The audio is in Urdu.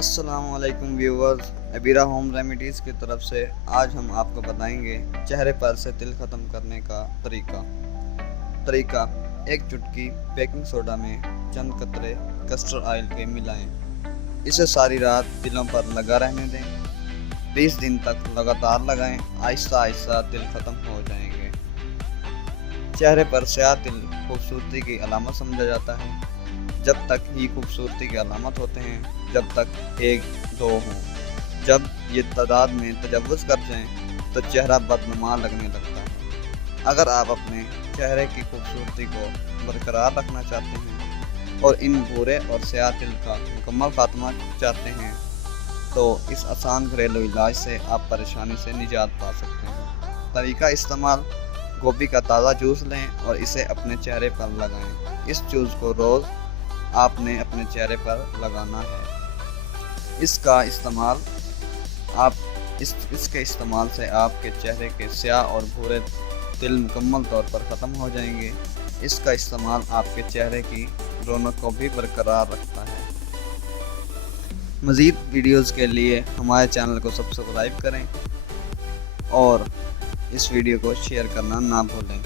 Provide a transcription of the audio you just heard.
السلام علیکم ویورز، ابیرا ہوم ریمیڈیز کی طرف سے آج ہم آپ کو بتائیں گے چہرے پر سے تل ختم کرنے کا طریقہ ایک چٹکی بیکنگ سوڈا میں چند قطرے کسٹر آئل کے ملائیں، اسے ساری رات تلوں پر لگا رہنے دیں، 20 دن تک لگاتار لگائیں، آہستہ آہستہ تل ختم ہو جائیں گے۔ چہرے پر سیاہ تل خوبصورتی کی علامت سمجھا جاتا ہے، جب تک ہی خوبصورتی کی علامت ہوتے ہیں جب تک 1-2 ہوں، جب یہ تعداد میں تجاوز کر جائیں تو چہرہ بدنما لگنے لگتا ہے۔ اگر آپ اپنے چہرے کی خوبصورتی کو برقرار رکھنا چاہتے ہیں اور ان بھورے اور سیاہ تل کا مکمل خاتمہ چاہتے ہیں تو اس آسان گھریلو علاج سے آپ پریشانی سے نجات پا سکتے ہیں۔ طریقہ استعمال: گوبھی کا تازہ جوس لیں اور اسے اپنے چہرے پر لگائیں۔ اس جوس کو روز آپ نے اپنے چہرے پر لگانا ہے۔ اس کے استعمال سے آپ کے چہرے کے سیاہ اور بھورے تل مکمل طور پر ختم ہو جائیں گے۔ اس کا استعمال آپ کے چہرے کی رونق کو بھی برقرار رکھتا ہے۔ مزید ویڈیوز کے لیے ہمارے چینل کو سبسکرائب کریں اور اس ویڈیو کو شیئر کرنا نہ بھولیں۔